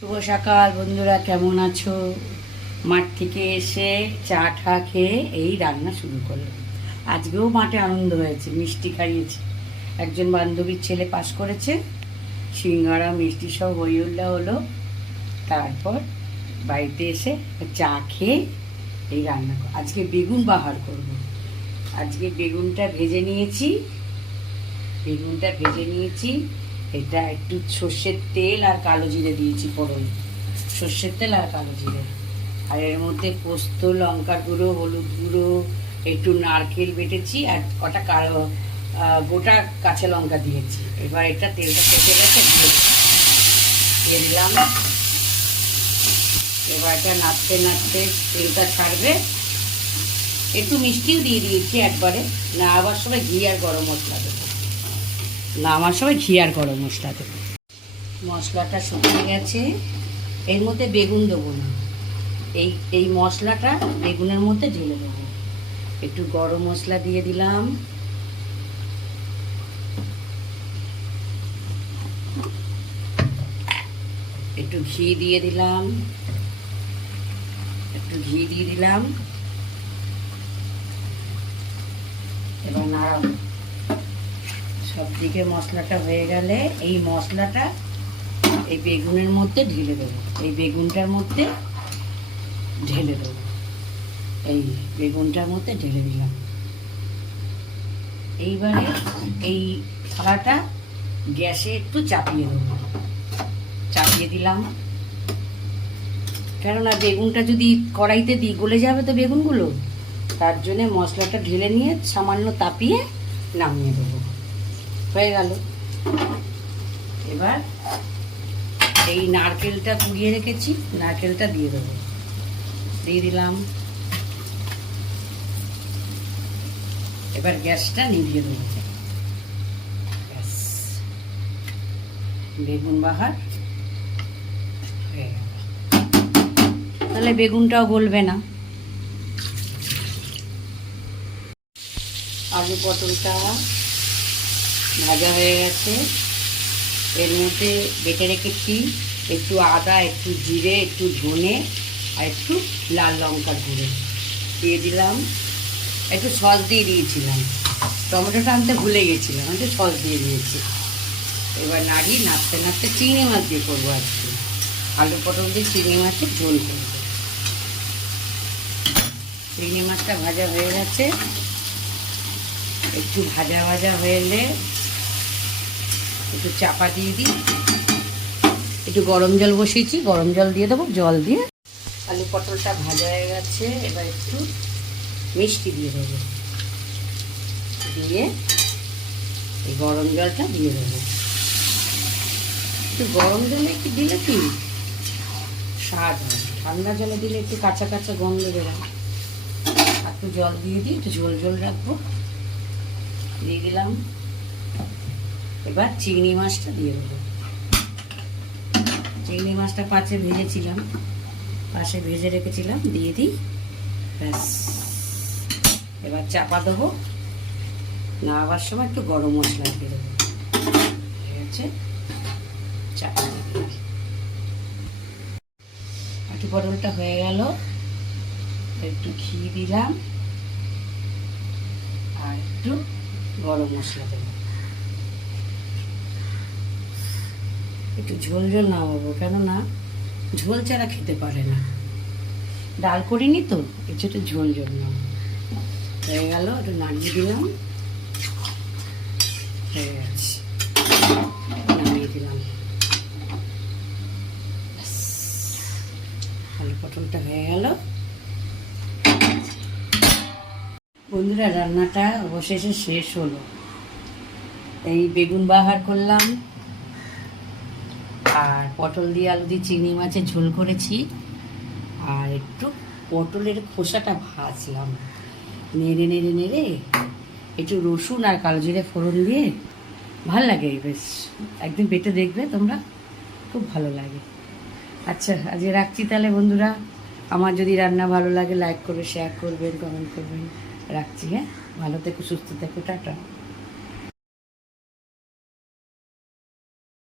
শুভ সকাল বন্ধুরা, কেমন আছো? মাঠ থেকে এসে চা ঠা খেয়ে এই রান্না শুরু করলাম। আজকেও মাঠে আনন্দ হয়েছে, মিষ্টি খাইয়েছে। একজন বান্ধবীর ছেলে পাস করেছে, সিঙ্গাড়া মিষ্টি সব হইহুল্লা হলো। তারপর বাড়িতে এসে চা খেয়ে এই রান্না আজকে বেগুন বাহার করব। আজকে বেগুনটা ভেজে নিয়েছি। এটা একটু সর্ষের তেল আর কালো জিরে দিয়েছি, ফোড়ন সর্ষের তেল আর কালো জিরে। আর এর মধ্যে পোস্ত, লঙ্কার গুঁড়ো, হলুদ গুঁড়ো, একটু নারকেল বেটেছি আর কটা গোটা কাঁচা লঙ্কা দিয়েছি। এবার এটা তেলটা কেটে গেছে, দিয়ে দিলাম। এবার এটা নাড়তে নাড়তে তেলটা ছাড়বে। একটু মিষ্টিও দিয়ে দিয়েছি একবারে। নামাবার সময় ঘি আর গরম মশলা দেবো। মশলাটা শুকিয়ে গেছে। এর মধ্যে বেগুন দেবো না, এই মশলাটা বেগুনের মধ্যে ঢেলে দেবো। একটু গরম মশলা দিয়ে দিলাম, একটু ঘি দিয়ে দিলাম, এবার নাড়াবো। সব দিকে মশলাটা হয়ে গেলে এই মশলাটা এই বেগুনের মধ্যে ঢেলে দেবো। এই বেগুনটার মধ্যে ঢেলে দিলাম। এইবারে এই থালাটা গ্যাসে একটু চাপিয়ে দিলাম, কেননা বেগুনটা যদি কড়াইতে দিই গলে যাবে তো বেগুনগুলো। তার জন্যে মশলাটা ঢেলে নিয়ে সামান্য তাপিয়ে নামিয়ে দেবো। হয়ে গেল। এবার এই নারকেলটা কুড়িয়ে রেখেছি, নারকেলটা দিয়ে দেবো। দিয়ে দিলাম। এবার গ্যাসটা নিভিয়ে দেবো। ব্যাস, বেগুন বাহার হয়ে গেল। তাহলে বেগুনটাও গলবে না। আলু পটলটা ভাজা হয়ে গেছে। এর মধ্যে বেটে রেখেছি একটু আদা, একটু জিরে, একটু ধনে আর একটু লাল লঙ্কার গুঁড়ো দিয়ে দিলাম। একটু সস দিয়ে দিয়েছিলাম, টমেটোটা আনতে ভুলে গেছিলাম, একটু সস দিয়ে দিয়েছি। এবার নাড়তে নাড়তে চিংড়ি মাছ দিয়ে করবো আজকে। আলু পটল দিয়ে চিংড়ি মাছের ঝোল করবো। চিংড়ি মাছটা ভাজা হয়ে গেছে। একটু ভাজা হয়ে এলে একটু চাপা দিয়ে দিই। একটু গরম জল বসিয়েছি, গরম জল দিয়ে দেবো। জল দিয়ে আলু পটলটা ভাজা হয়ে গেছে। এবার একটু মিষ্টি দিয়ে দেবো, দিয়ে এই গরম জলটা দিয়ে দেবো। একটু গরম জলে একটু দিলে কি স্বাদ হয়, ঠান্ডা জলে দিলে একটু কাঁচা কাঁচা গন্ধ বেরোয়। একটু জল দিয়ে দিই, একটু ঝোল রাখবো। দিয়ে দিলাম। এবার চিংড়ি মাছটা দিয়ে দেবো। চিংড়ি মাছটা পাশে ভেজে রেখেছিলাম, দিয়ে দিই। ব্যাস, এবার চাপা দেবো। নামাবার সময় একটু গরম মশলা দিয়ে দেবো। ঠিক আছে, চাপা দিয়ে দিই। আলু পটলটা হয়ে গেল। একটু ঘি দিলাম আর একটু গরম মশলা দেবো। একটু ঝোল নামাবো, কেননা ঝোল ছাড়া খেতে পারে না। ডাল করিনি তো, এর জন্য ঝোল নামাবো। হয়ে গেল, একটু নাড়িয়ে দিলাম। হয়ে গেছে, নামিয়ে দিলাম। আলু পটলটা হয়ে গেল। বন্ধুরা, রান্নাটা অবশেষে শেষ হলো। এই বেগুন বাহার করলাম আর পটল দিয়ে আলু দিয়ে চিংড়ি মাছের ঝোল করেছি। আর একটু পটলের খোসাটা ভাজলাম। নেড়ে একটু রসুন আর কালো জিরে ফোড়ন দিয়ে, ভাল লাগে বেশ। একদিন বেটে দেখবে তোমরা, খুব ভালো লাগে। আচ্ছা, আজকে রাখছি তাহলে বন্ধুরা। আমার যদি রান্না ভালো লাগে লাইক করবে, শেয়ার করবেন, কমেন্ট করবেন। রাখছি, হ্যাঁ। ভালো থেকো, সুস্থ থেকো, টাটা।